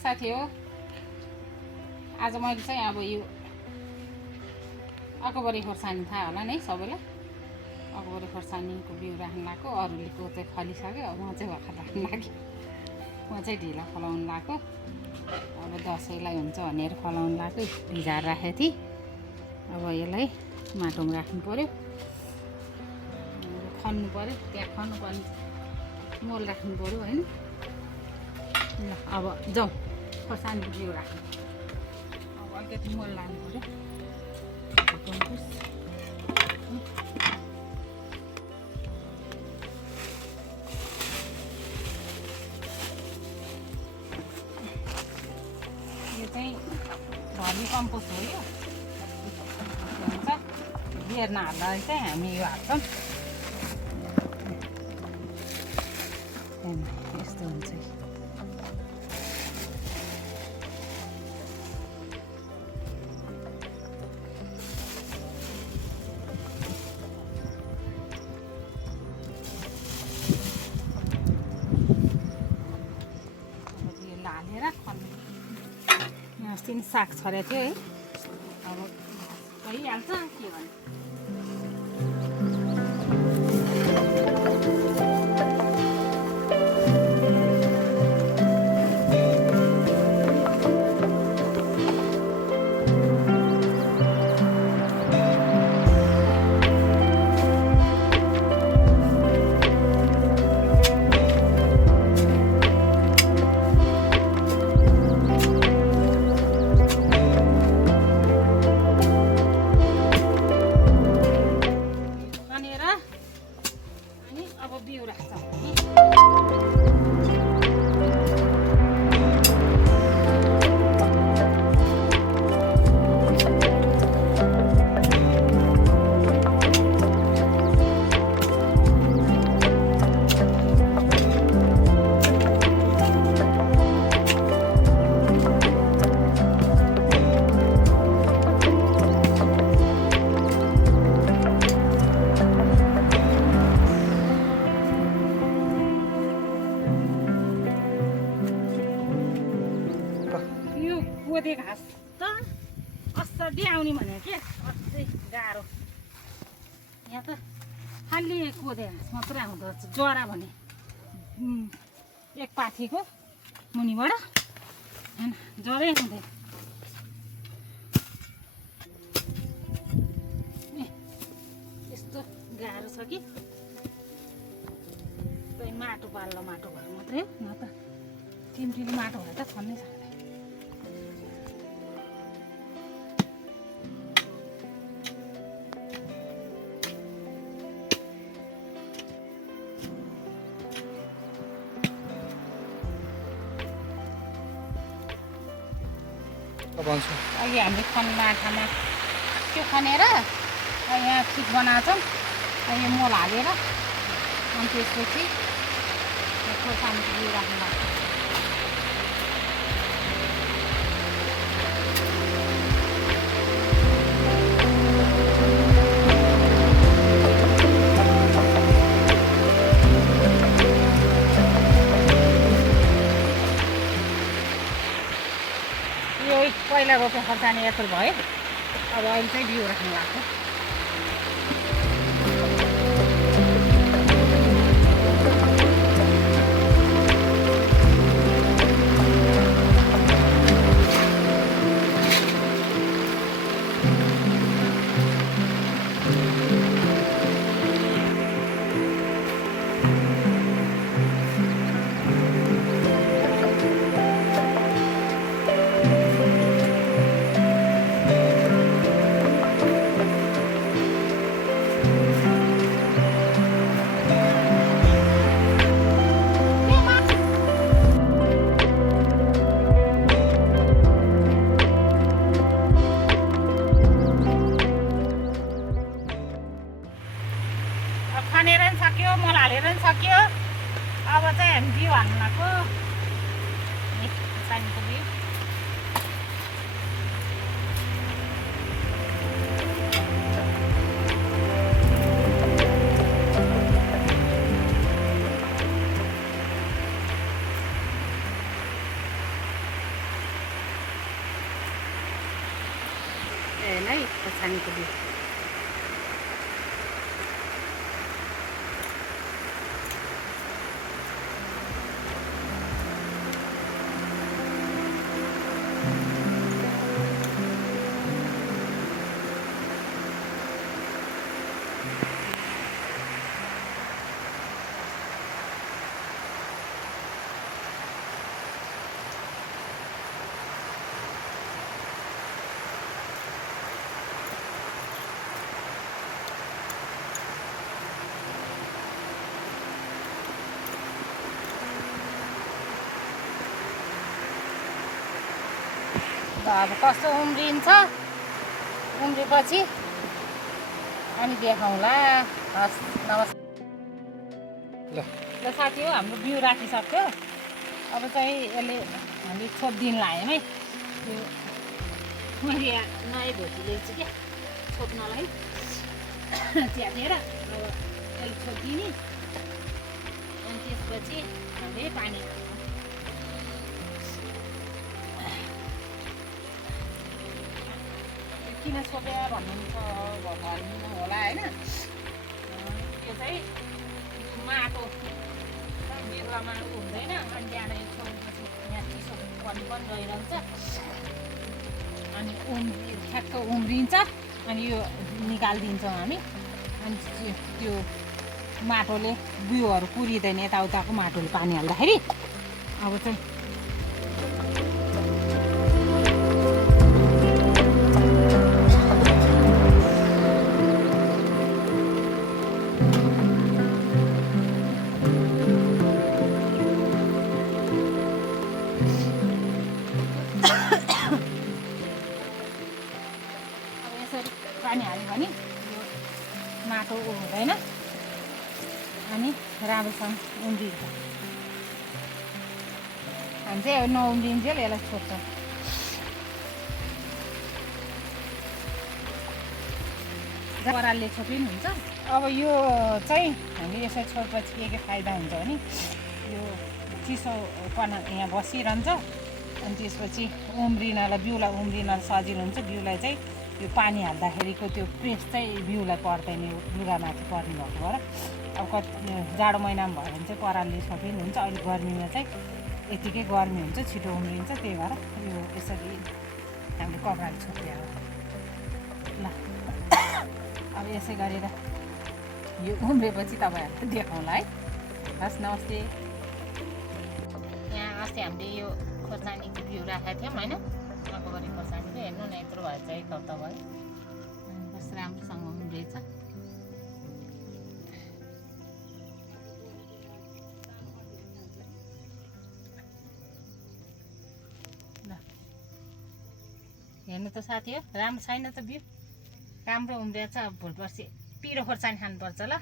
साथी हो आज मैले चाहिँ अब यो अकबरी खोर्सानी थाहा होला नि सबैलाई अकबरी खोर्सानीको बिउ राख्न लाग्यो अरूलेको चाहिँ फलिसक्यो अब म चाहिँ भर्खर राख्न लाग्यो म चाहिँ ढिला फलाउनु लाग्यो अब दसैँलाई हुन्छ भनेर फलाउनु लाग्यो भिजाएर राखेको थिएँ अब यसलाई माटोमा राख्नु पर्यो खन्नु पर्यो त्यहाँ खन्नु पर्ने मल राख्नु पर्यो होइन ल अब जाउँ खोर्सानीको बिउ राख्नु अब अलिकति मल लानु पर्यो यो चाहिँ भर्मी कम्पोस्ट हो यो के भन्छ बिहेर नहाल्दा चाहिँ हामी यो हाल्छौँ यस्तो हुन्छ अस्ति नि साग छरेको थियो है अब भइहाल्छ के भन्नु कोदे घाँस त असरी आउने भनेको के अझै गाह्रो यहाँ त खालि कोदे घाँस मात्रै आउँदो रहेछ जरा भने एक पाथीको मुनिबाट होइन जरै आउँदैन यस्तो गाह्रो छ कि खै माटो पाल्लो माटो भएर मात्रै हो न त टिमटिलो माटो भएर त खन्नै सक्दैन अहिले हामीले खन्ने माटामा त्यो खनेर यहाँ ठिक बनाएको छौँ यो मल हालेर अनि त्यसपछि खोर्सानीको बिउ राख्नु लाग्छ पहिला रोप्ने खोर्सानी यत्रो भयो अब अहिले चाहिँ बिउ राख्नु लाग्छ खनेर पनि सक्यो मल हालेर पनि सक्यो अब चाहिँ हामी बिउ हाल्नु लाग्यो खोर्सानीको बिउ आएन है खोर्सानीको बिउ। अब कस्तो उम्रिन्छ, उम्रेपछि अनि देखाउँला। हस् नमस्ते। ल साथी हो, हाम्रो बिउ राखिसक्यो। अब चाहिँ यसले हामीले छोपिदिन लाग्यौँ है। त्यो मैले यहाँ नयाँ भोटी ल्याउँछु क्या छोप्नलाई च्यातेर। अब यसले छोपिदिने अनि त्यसपछि हामीले पानी किन छोपे भन्नुहुन्छ भन्नु होला होइन। यो चाहिँ माटो बिरुवामा हुँदैन, अनि त्यहाँबाट छोपेपछि यहाँ चिसो पनि गइरहन्छ अनि ठ्याक्क उम्रिन्छ। अनि यो निकालिदिन्छौँ हामी। अनि त्यो माटोले बिउहरू पुरिँदैन, यताउताको माटोले पानी हाल्दाखेरि। अब चाहिँ पानी हाल्यो भने यो माटो हुँदैन अनि राम्रोसँग उम्रिन्छ। हामी चाहिँ नउम्रिन्जेल यसलाई छोप्छौँ। परालले छोपे पनि हुन्छ। अब यो चाहिँ हामीले यसरी छोपेपछि के फाइदा हुन्छ भने यो चिसोपना यहाँ बसिरहन्छ अनि त्यसपछि उम्रिनलाई बिउलाई उम्रिनलाई सजिलो हुन्छ। बिउलाई चाहिँ यो पानी हाल्दाखेरिको त्यो प्रेस चाहिँ बिउलाई पर्दैन, यो लुगामाथि पर्ने भएको भएर। अब कति जाडो महिनामा भयो भने चाहिँ परालले छोपे पनि हुन्छ। अहिले गर्मीमा चाहिँ यतिकै गर्मी हुन्छ, छिटो उम्रिन्छ। त्यही भएर यो यसरी हामीले कपडाले छोप्यो। ल अब यसै गरेर यो उम्रेपछि तपाईँहरूलाई देखाउँला है। हस् नमस्ते। यहाँ अस्ति हामीले यो खोर्सानीको बिउ राखेको थियौँ होइन, मकैबारी खोर्सानीको। हेर्नु न यत्रो भएर चाहिँ 1 हप्ता भयो। कस्तो राम्रोसँग उम्रेछ। ल हेर्नु त साथी हो, राम्रो छैन त बिउ, राम्रो उम्रेछ। भोलि पर्सि पिरो खोर्सानी खानुपर्छ ल।